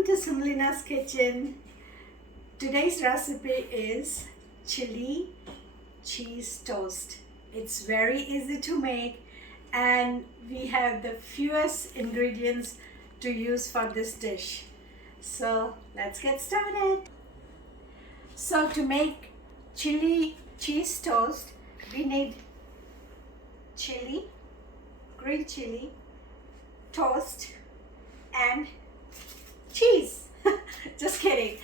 Welcome to Semolina's kitchen. Today's recipe is chili cheese toast. It's very easy to make and we have the fewest ingredients to use for this dish. So let's get started. So to make chili cheese toast, we need chili, green chili, toast, and cheese. Just kidding.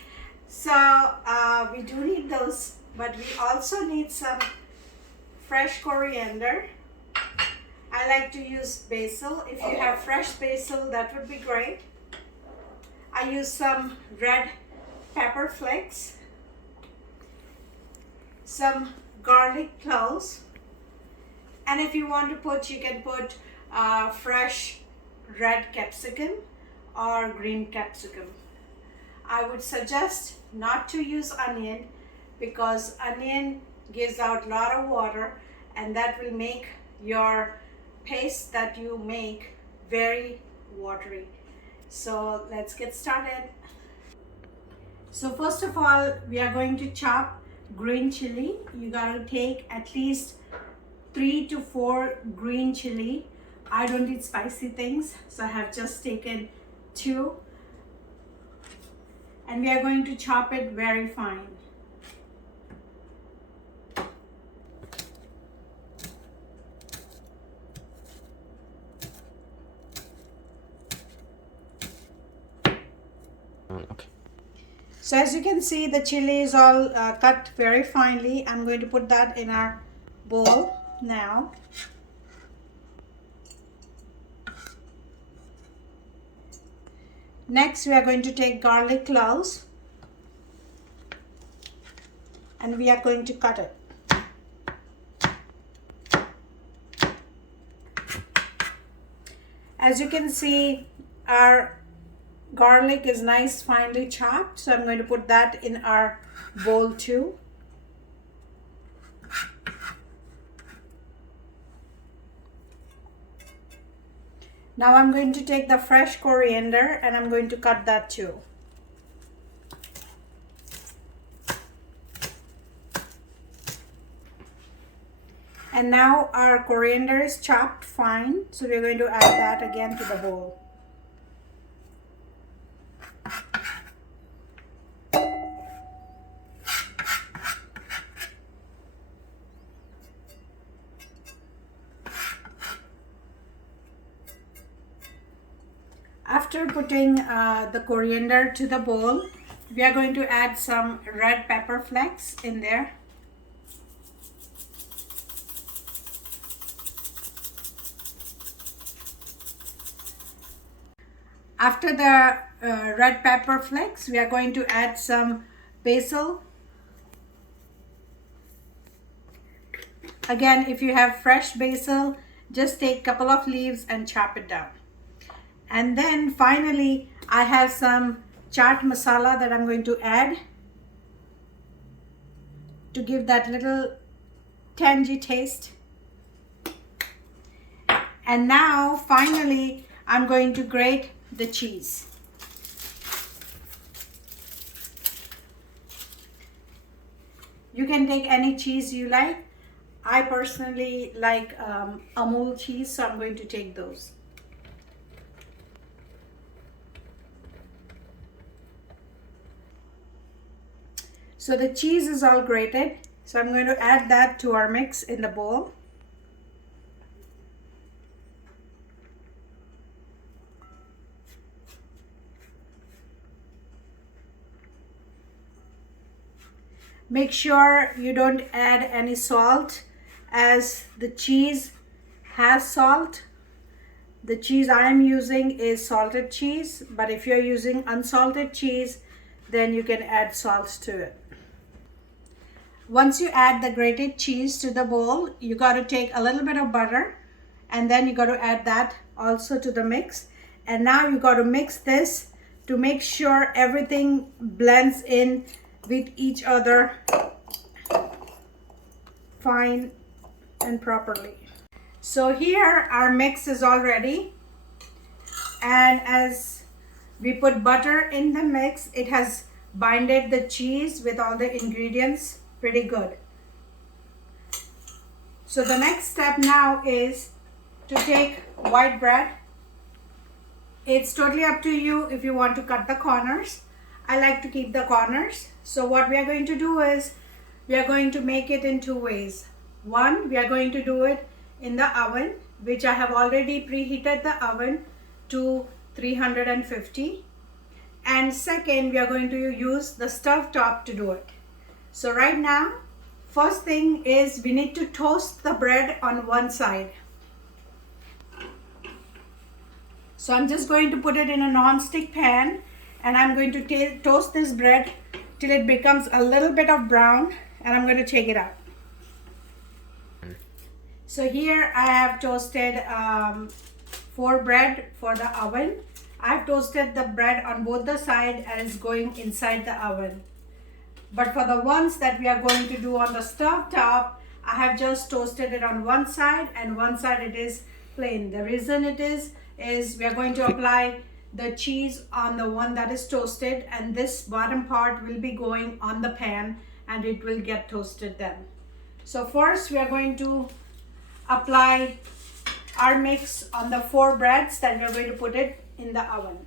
So we do need those, but we also need some fresh coriander. I like to use basil. If you have fresh basil, that would be great. I use some red pepper flakes, some garlic cloves, and if you want to put, you can put fresh red capsicum or green capsicum. I would suggest not to use onion because onion gives out a lot of water and that will make your paste that you make very watery. So let's get started. So first of all, we are going to chop green chili. You gotta take at least 3 to 4 green chili. I don't eat spicy things, so I have just taken 2, and we are going to chop it very fine. Okay. So as you can see, the chili is all cut very finely. I'm going to put that in our bowl now. Next, we are going to take garlic cloves and we are going to cut it. As you can see, our garlic is nice finely chopped, so I'm going to put that in our bowl too. Now I'm going to take the fresh coriander and I'm going to cut that too. And now our coriander is chopped fine, so we're going to add that again to the bowl. After putting the coriander to the bowl, we are going to add some red pepper flakes in there. After the red pepper flakes, we are going to add some basil. Again, if you have fresh basil, just take a couple of leaves and chop it down. And then finally, I have some chaat masala that I'm going to add to give that little tangy taste. And now finally, I'm going to grate the cheese. You can take any cheese you like. I personally like Amul cheese, so I'm going to take those. So the cheese is all grated, so I'm going to add that to our mix in the bowl. Make sure you don't add any salt, as the cheese has salt. The cheese I am using is salted cheese, but if you're using unsalted cheese, then you can add salt to it. Once you add the grated cheese to the bowl, you got to take a little bit of butter and then you got to add that also to the mix. And now you got to mix this to make sure everything blends in with each other fine and properly. So here our mix is all ready, and as We put butter in the mix. It has binded the cheese with all the ingredients pretty good. So the next step now is to take white bread. It's totally up to you if you want to cut the corners. I like to keep the corners. So what we are going to do is we are going to make it in two ways. One, we are going to do it in the oven, which I have already preheated the oven to 350. And second, we are going to use the stove top to do it. So right now, first thing is we need to toast the bread on one side. So I'm just going to put it in a non-stick pan and I'm going to toast this bread till it becomes a little bit of brown, and I'm going to take it out. So here I have toasted 4 bread for the oven. I've toasted the bread on both the sides and it's going inside the oven. But for the ones that we are going to do on the stove top, I have just toasted it on one side and one side it is plain. The reason it is we are going to apply the cheese on the one that is toasted, and this bottom part will be going on the pan and it will get toasted then. So first we are going to apply our mix on the 4 breads that we are going to put it in the oven.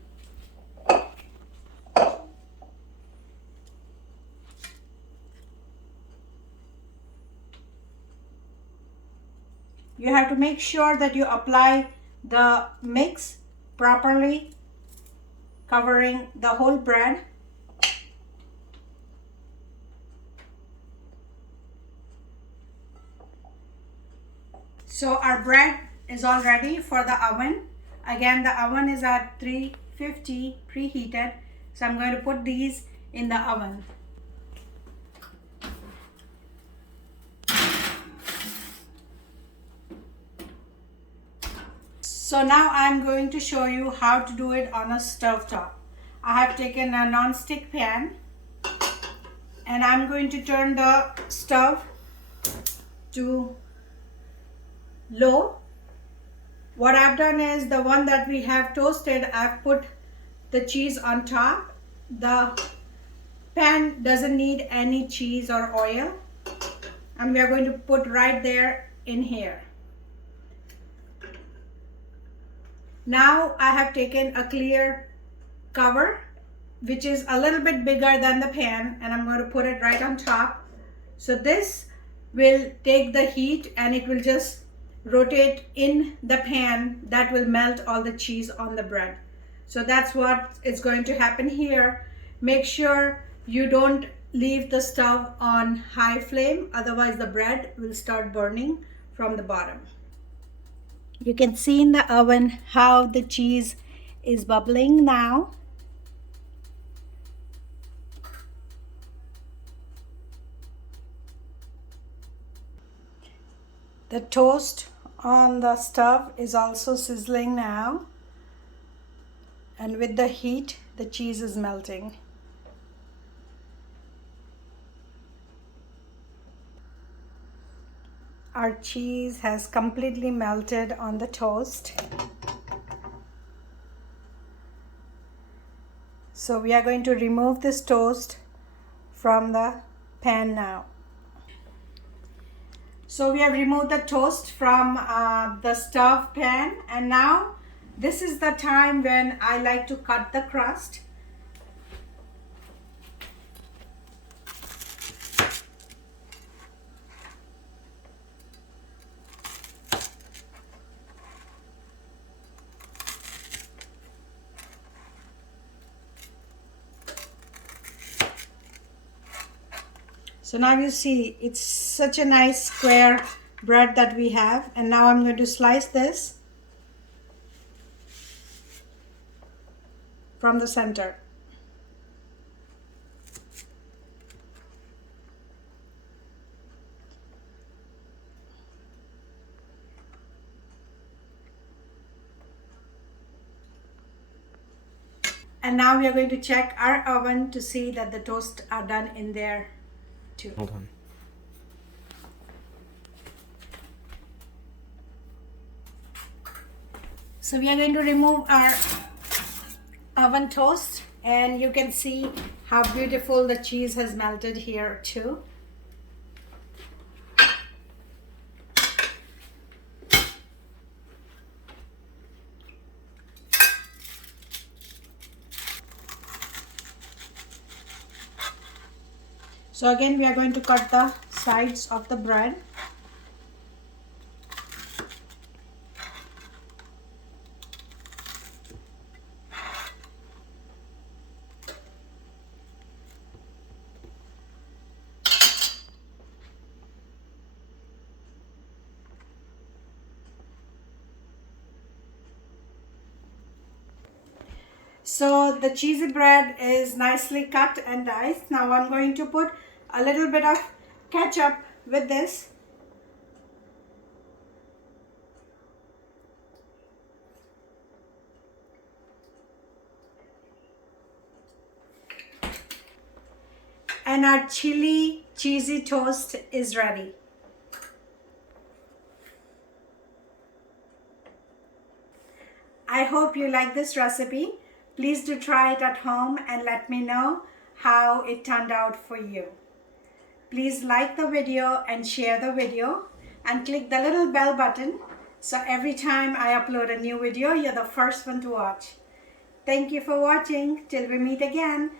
You have to make sure that you apply the mix properly, covering the whole bread. So our bread is all ready for the oven. Again, the oven is at 350 preheated. So I'm going to put these in the oven. So now I'm going to show you how to do it on a stove top. I have taken a non-stick pan and I'm going to turn the stove to low. What I've done is the one that we have toasted, I've put the cheese on top. The pan doesn't need any cheese or oil, and we are going to put right there in here. Now I have taken a clear cover which is a little bit bigger than the pan, and I'm going to put it right on top. So this will take the heat and it will just rotate in the pan. That will melt all the cheese on the bread. So that's what is going to happen here. Make sure you don't leave the stove on high flame, otherwise the bread will start burning from the bottom. You can see in the oven how the cheese is bubbling now. The toast on the stove is also sizzling now, and with the heat the cheese is melting. Our cheese has completely melted on the toast. So we are going to remove this toast from the pan now. So we have removed the toast from the stove pan, and now this is the time when I like to cut the crust. So now you see it's such a nice square bread that we have, and now I'm going to slice this from the center. And now we are going to check our oven to see that the toast are done in there too. Hold on. So we are going to remove our oven toast, and you can see how beautiful the cheese has melted here too. So again, we are going to cut the sides of the bread. So the cheesy bread is nicely cut and diced. Now I'm going to put a little bit of ketchup with this. And our chili cheesy toast is ready. I hope you like this recipe. Please do try it at home and let me know how it turned out for you. Please like the video and share the video and click the little bell button so every time I upload a new video, you're the first one to watch. Thank you for watching. Till we meet again.